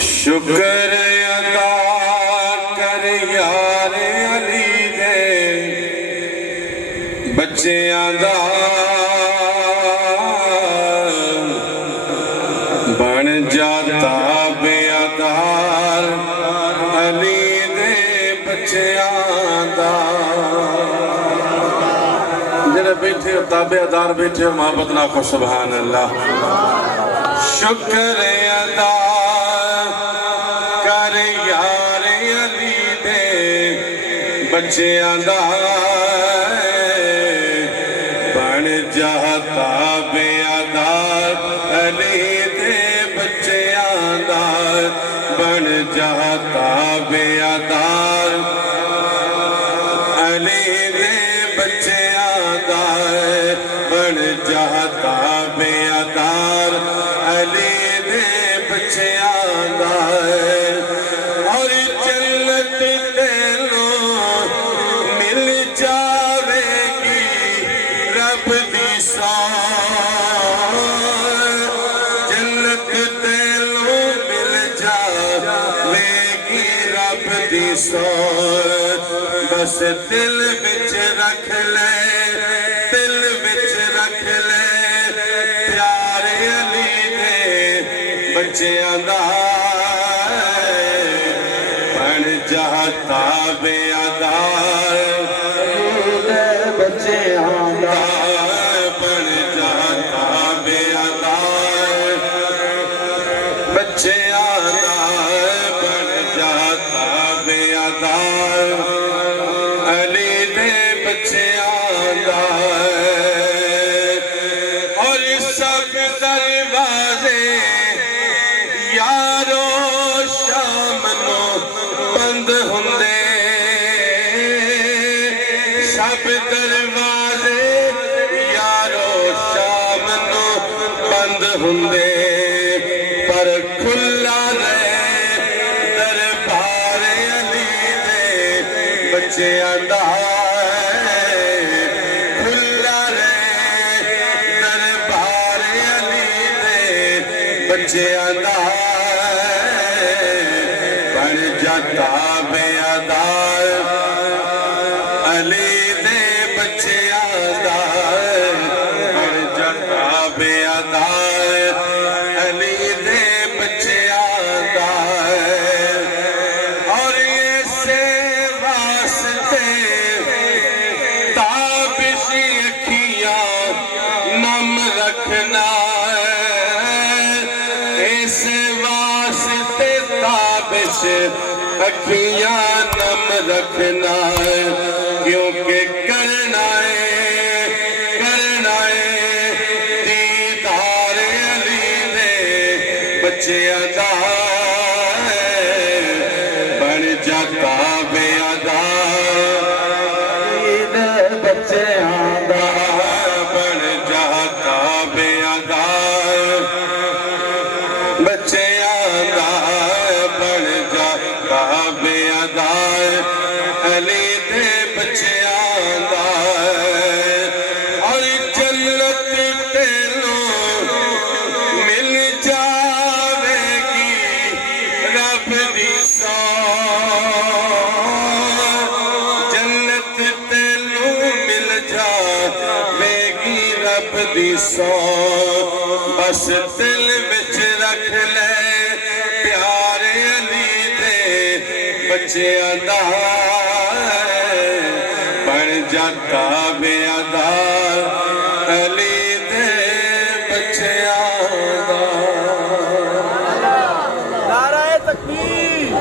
شکر ادا کر یار علی دے بچیاں دا بن جاتا بے ادار علی دے بچیاں دا جنہیں بیٹھے ہو تابع ادار بیٹھے ہو محبت نہ کو سبحان اللہ شکر ادا کر یار علی دے بچیاں دا بن جاتا بے ادار علی دے بچیاں دا بن جاتا بے ادار علی دے بچیاں دا بن جاتا بے ادار علی دے بچیاں دا اور جنت تینوں مل جاوے گی رب دی سان جنت تینوں مل جاوے گی رب دی سان بس دل وچ رکھ لے دل وچ رکھ لے پیار علی دے بچیاں دا بن جاتا بے ادار دے بچیاں دا بن جاتا بے ادار بچیاں دا بن جاتا بے ادار علی دے بچیاں دا اور سب دروازے یارو شام نو بند ہوندے سب دروازے یارو شام نو بند ہوندے پر کھلا رہے دربار علی دے بچیاں دا کھلا رہے دربار علی دے بچیاں دا بن جاتا بے ادار علی دے بچیاں دا بن جاتا بے ادار علی دے بچیاں دا اور اسے واسطے تابش اکھیاں نم رکھنا اس واسطے تابش اکھیاں نم رکھنا کیونکہ کرنا ہے دیدار علی دے بچیاں دا بن جاتا بے ادار علی دے بچیاں دا بن جاتا بے ادار بچیاں دا بن جاتا بے ادار علی دے بچیاں دا اور جنت تینوں مل جاوے گی رب دی سان جنت تینوں مل جاوے گی رب دی سان بس دل وچ رکھ لے پیار علی دے بچیاں دا بن جاتا بے ادار علی دے بچیاں دا نعرہ تکبیر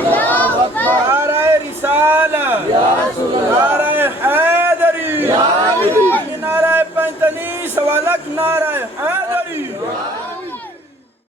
نعرہ رسالہ نعرہ حیدری نعرہ پنجتنی سوالک نعرہ حیدری